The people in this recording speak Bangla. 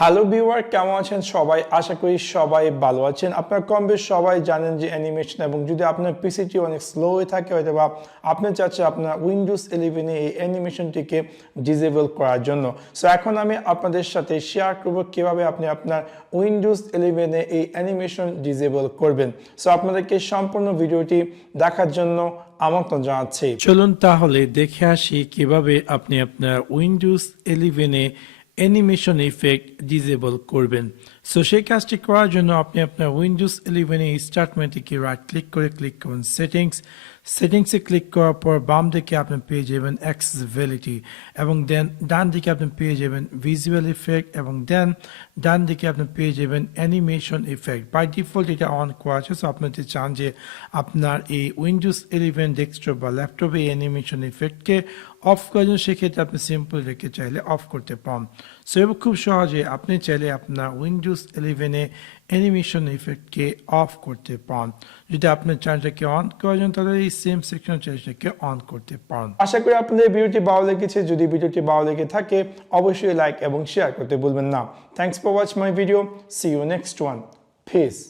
হ্যালো ভিউয়ার, কেমন আছেন সবাই? আশা করি সবাই ভালো আছেন। আপনারা কম বেশ সবাই জানেন যে অ্যানিমেশন, এবং যদি আপনার পিসিটি অনেক স্লো হয়ে থাকে হয়তো বা আপনি চাচ্ছেন আপনার উইন্ডোজ 11 এই অ্যানিমেশনটিকে ডিসেবল করার জন্য। সো এখন আমি আপনাদের সাথে শেয়ার করব কিভাবে আপনি আপনার উইন্ডোজ 11 এই অ্যানিমেশন ডিসেবল করবেন। সো আপনাদেরকে সম্পূর্ণ ভিডিওটি দেখার জন্য আমন্ত্রণ জানাচ্ছি। চলুন তাহলে দেখে আসি কিভাবে আপনি আপনার উইন্ডোজ 11 অ্যানিমেশন ইফেক্ট ডিসেবল করবেন। সো সেই কাজটি করার জন্য আপনি আপনার উইন্ডোজ 11 স্টার্ট মেনুতে রাইট ক্লিক করুন সেটিংসে ক্লিক করার পর বাম দিকে আপনি পেয়ে যাবেন অ্যাক্সেসিবিলিটি, এবং দেন ডান দিকে আপনি পেয়ে যাবেন ভিজুয়াল ইফেক্ট, এবং দেন ডান দিকে আপনি পেয়ে যাবেন অ্যানিমেশন ইফেক্ট। বাই ডিফল্ট এটা অন করা আছে। সো আপনি যদি চান যে আপনার এই উইন্ডোজ 11 ডেস্কটপ বা ল্যাপটপে এই অ্যানিমেশন ইফেক্টকে অফ করার জন্য সেক্ষেত্রে আপনি সিম্পল রেখে চাইলে অফ করতে পারেন। সো এবার খুব সহজে আপনি চাইলে আপনার উইন্ডোজ 11 অ্যানিমেশন ইফেক্টকে অফ করতে পারেন। যদি আপনি চান এটাকে অন করার জন্য তাহলে এই সেম সেকশন চাইলে সেটাকে অন করতে পারেন। আশা করি আপনাদের ভিডিওটি ভালো লেগেছে। যদি ভিডিওটি ভালো লেগে থাকে অবশ্যই লাইক এবং শেয়ার করতে ভুলবেন না। Thanks for watch my video. See you next one. Piece.